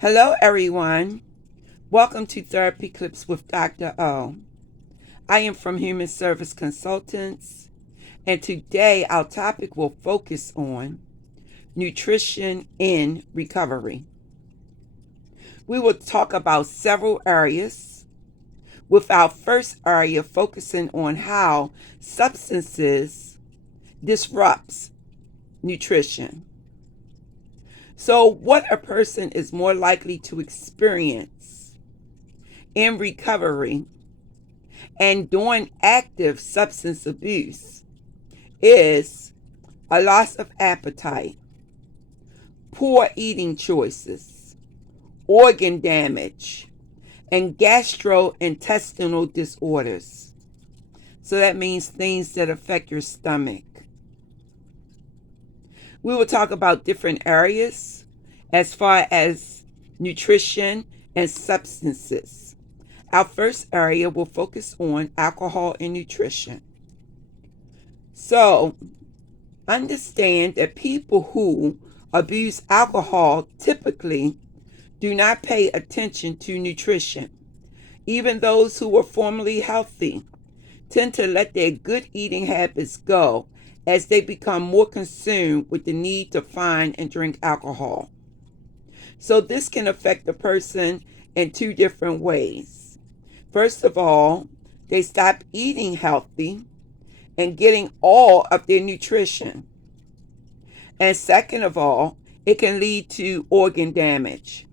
Hello, everyone. Welcome to Therapy Clips with Dr. O. I am from Human Service Consultants, and today our topic will focus on nutrition in recovery. We will talk about several areas, with our first area focusing on how substances disrupts nutrition. So, what a person is more likely to experience in recovery and during active substance abuse is a loss of appetite, poor eating choices, organ damage, and gastrointestinal disorders. So that means things that affect your stomach. We will talk about different areas as far as nutrition and substances. Our first area will focus on alcohol and nutrition. So, understand that people who abuse alcohol typically do not pay attention to nutrition. Even those who were formerly healthy tend to let their good eating habits go as they become more consumed with the need to find and drink alcohol. So this can affect the person in two different ways. First of all, they stop eating healthy and getting all of their nutrition. And second of all, it can lead to organ damage.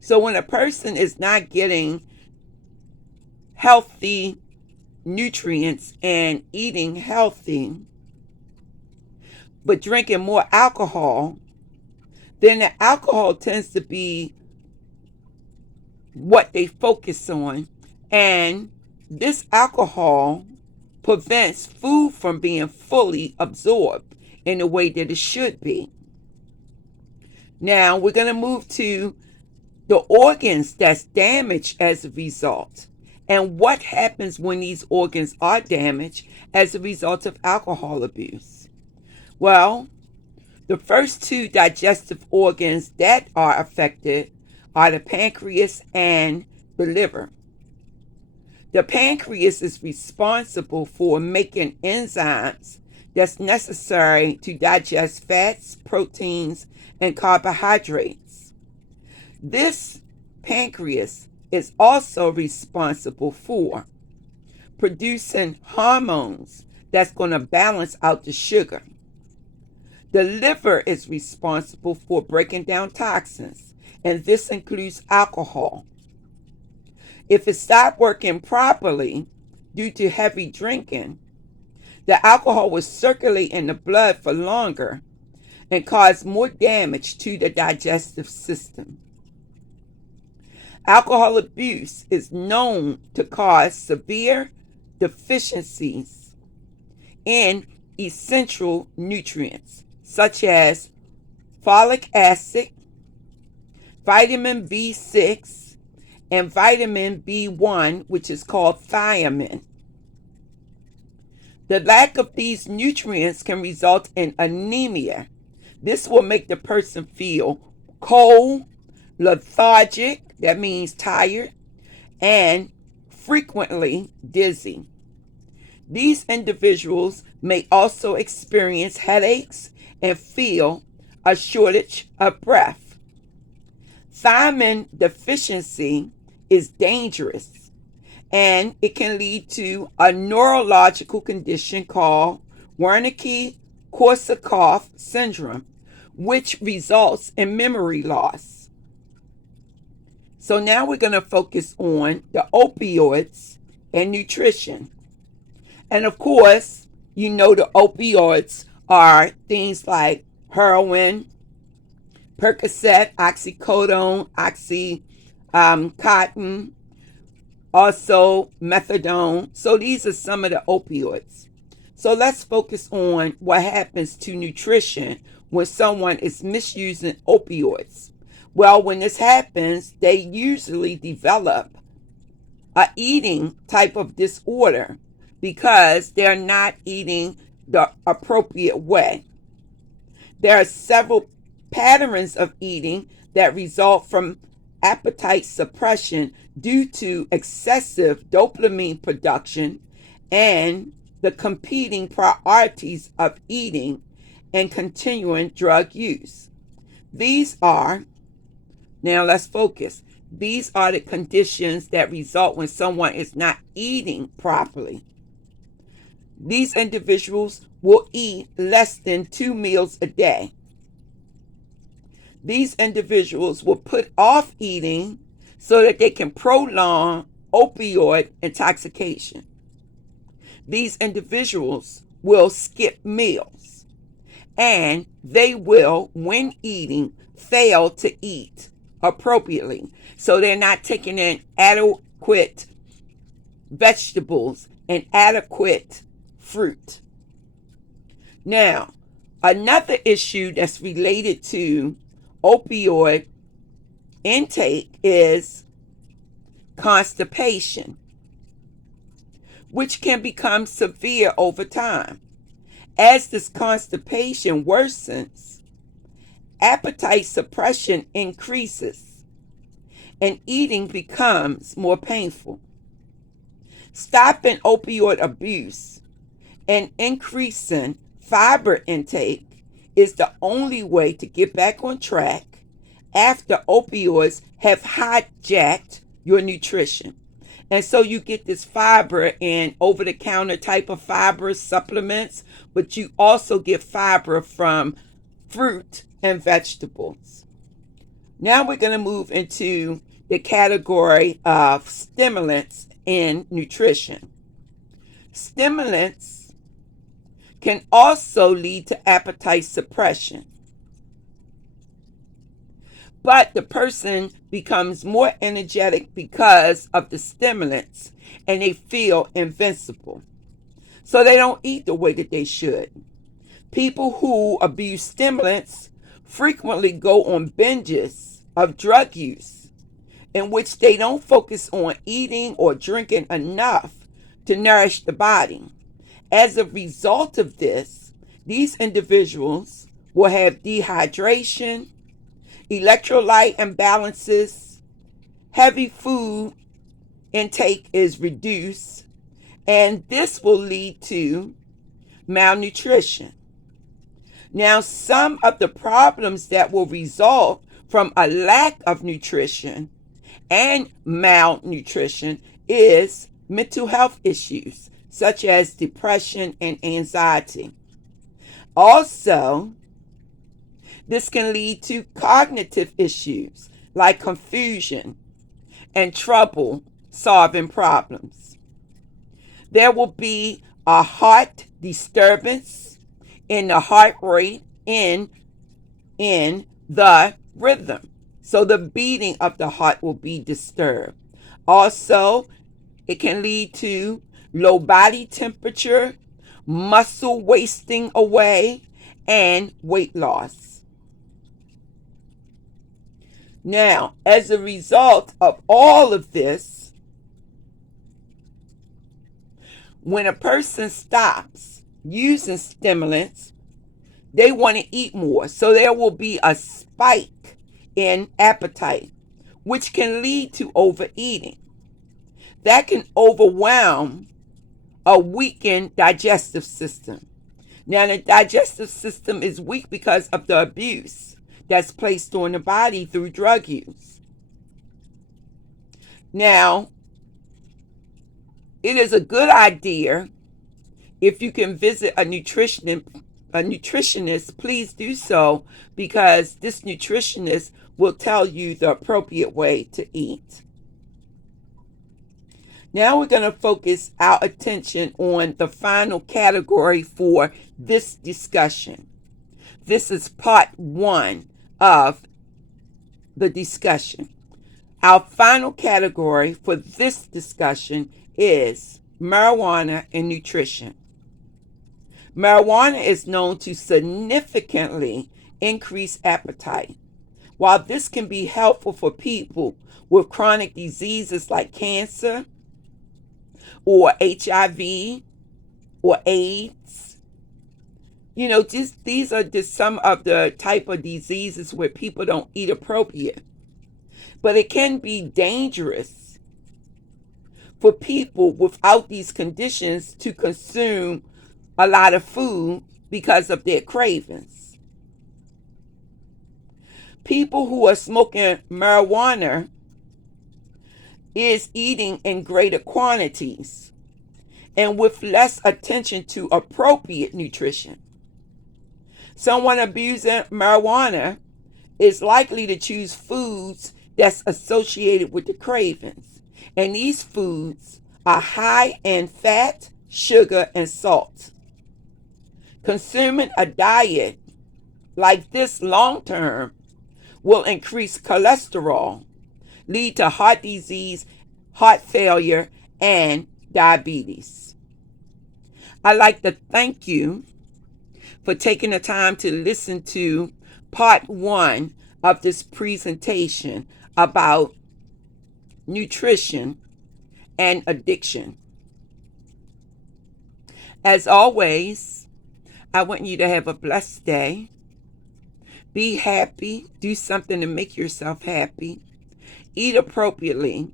So when a person is not getting healthy nutrients and eating healthy, but drinking more alcohol, then the alcohol tends to be what they focus on. And this alcohol prevents food from being fully absorbed in the way that it should be. Now we're going to move to the organs that's damaged as a result. And what happens when these organs are damaged as a result of alcohol abuse? Well, the first two digestive organs that are affected are the pancreas and the liver. The pancreas is responsible for making enzymes that's necessary to digest fats, proteins, and carbohydrates. This pancreas is also responsible for producing hormones that's going to balance out the sugar. The liver is responsible for breaking down toxins, and this includes alcohol. If it stopped working properly due to heavy drinking, the alcohol will circulate in the blood for longer and cause more damage to the digestive system. Alcohol abuse is known to cause severe deficiencies in essential nutrients such as folic acid, vitamin B6, and vitamin B1, which is called thiamine. The lack of these nutrients can result in anemia. This will make the person feel cold, lethargic, that means tired, and frequently dizzy. These individuals may also experience headaches and feel a shortage of breath. Thiamine deficiency is dangerous, and it can lead to a neurological condition called Wernicke-Korsakoff syndrome, which results in memory loss. So now we're going to focus on the opioids and nutrition. And of course, you know the opioids are things like heroin, Percocet, oxycodone, oxycontin, also methadone. So these are some of the opioids. So let's focus on what happens to nutrition when someone is misusing opioids. Well, when this happens, they usually develop a eating type of disorder because they're not eating the appropriate way. There are several patterns of eating that result from appetite suppression due to excessive dopamine production, and the competing priorities of eating and continuing drug use. These are, now let's focus. These are the conditions that result when someone is not eating properly. These individuals will eat less than 2 meals a day. These individuals will put off eating so that they can prolong opioid intoxication. These individuals will skip meals, and they will, when eating, fail to eat appropriately. So they're not taking in adequate vegetables and adequate fruit. Now, another issue that's related to opioid intake is constipation, which can become severe over time. As this constipation worsens, appetite suppression increases and eating becomes more painful. Stopping opioid abuse and increasing fiber intake is the only way to get back on track after opioids have hijacked your nutrition. And so you get this fiber in over-the-counter type of fiber supplements, but you also get fiber from fruit and vegetables. Now we're going to move into the category of stimulants in nutrition. Stimulants can also lead to appetite suppression, but the person becomes more energetic because of the stimulants and they feel invincible. So they don't eat the way that they should. People who abuse stimulants frequently go on binges of drug use in which they don't focus on eating or drinking enough to nourish the body. As a result of this, these individuals will have dehydration, electrolyte imbalances, heavy food intake is reduced, and this will lead to malnutrition. Now, some of the problems that will result from a lack of nutrition and malnutrition is mental health issues such as depression and anxiety. Also, this can lead to cognitive issues like confusion and trouble solving problems. There will be a heart disturbance in the heart rate in the rhythm. So the beating of the heart will be disturbed. Also, it can lead to low body temperature, muscle wasting away, and weight loss. Now, as a result of all of this, when a person stops using stimulants, they want to eat more. So there will be a spike in appetite, which can lead to overeating. That can overwhelm a weakened digestive system. Now, the digestive system is weak because of the abuse that's placed on the body through drug use. Now, it is a good idea if you can visit a nutritionist, please do so, because this nutritionist will tell you the appropriate way to eat. Now we're going to focus our attention on the final category for this discussion. This is part 1 of the discussion. Our final category for this discussion is marijuana and nutrition. Marijuana is known to significantly increase appetite. While this can be helpful for people with chronic diseases like cancer or HIV or AIDS Just these are just some of the type of diseases where people don't eat appropriate. But it can be dangerous for people without these conditions to consume a lot of food because of their cravings. People who are smoking marijuana is eating in greater quantities and with less attention to appropriate nutrition. Someone abusing marijuana is likely to choose foods that's associated with the cravings. And these foods are high in fat, sugar, and salt. Consuming a diet like this long term will increase cholesterol, lead to heart disease, heart failure, and diabetes. I'd like to thank you for taking the time to listen to part 1 of this presentation about nutrition and addiction. As always, I want you to have a blessed day. Be happy. Do something to make yourself happy. Eat appropriately.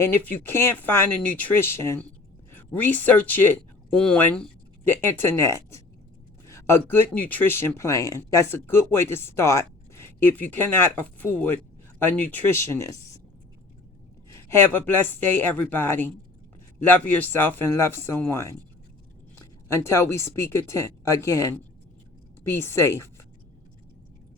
And if you can't find a nutrition, research it on the internet. A good nutrition plan. That's a good way to start if you cannot afford a nutritionist. Have a blessed day, everybody. Love yourself and love someone. Until we speak again, be safe.